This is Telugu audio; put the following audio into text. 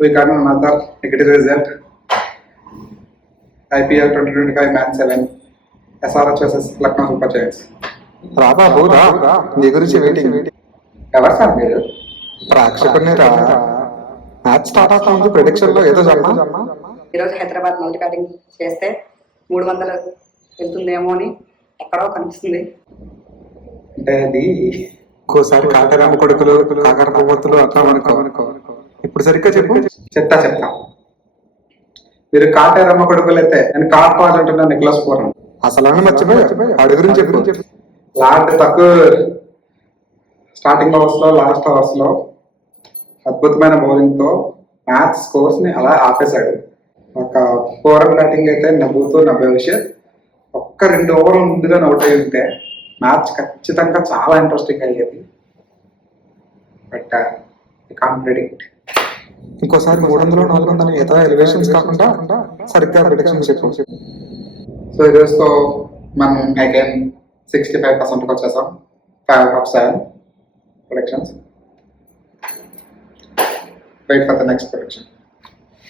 We got another negative result. IPL 2025 Match 7. SRH versus Lucknow Super Giants. రాబాబు రా, నీ గురించి వెయిటింగ్. ఎవరు సార్ మీరు? ప్రేక్షకుడిని రా. మ్యాచ్ స్టార్ట్ అవుతా ముందు ప్రెడిక్షన్ లో ఏదో చెప్పమా. ఈరోజు హైదరాబాద్ మొదటి బ్యాటింగ్ చేస్తే 300 వెళ్తుందేమో అని ఎక్కడో కనిపిస్తుంది. అంటే అది ఇంకోసారి కాకరామ కొడుకులు కాకర పువ్వొత్తులు అట్లా అనుకో. ఇప్పుడు సరిగ్గా చెప్పు. చెప్తా. మీరు కాటేరమ్మ కొడుకులు అయితే నేను కాట్ రాజు అంటున్నా నిక్లస్ పూర్వం. అసలు మర్చిపోయి అడుగు గురించి చెప్పు. లాస్ట్ తక్కువ స్టార్టింగ్ అవర్స్ లో లాస్ట్ అవర్స్ లో అద్భుతమైన బౌలింగ్ తో మ్యాచ్ స్కోర్స్ ని అలా ఆపేశాడు. ఒక ఫోరన్ బ్యాటింగ్ అయితే నవ్వుతూ నవ్వే విషయం. ఒక్క 2 ఓవర్ల ముందుగా అవుట్ అయి ఉంటే మ్యాచ్ ఖచ్చితంగా చాలా ఇంట్రెస్టింగ్ అయ్యేది. But can't predict. ఇంకోసారి 300 400 మిగతా ఎలివేషన్స్ కాకుండా సరిగ్గా ప్రిడిక్షన్ చెప్పు. సో ఈరోజుతో మనం అగైన్ 65% వచ్చేసాం. 5 of 7 predictions. Wait for the next prediction.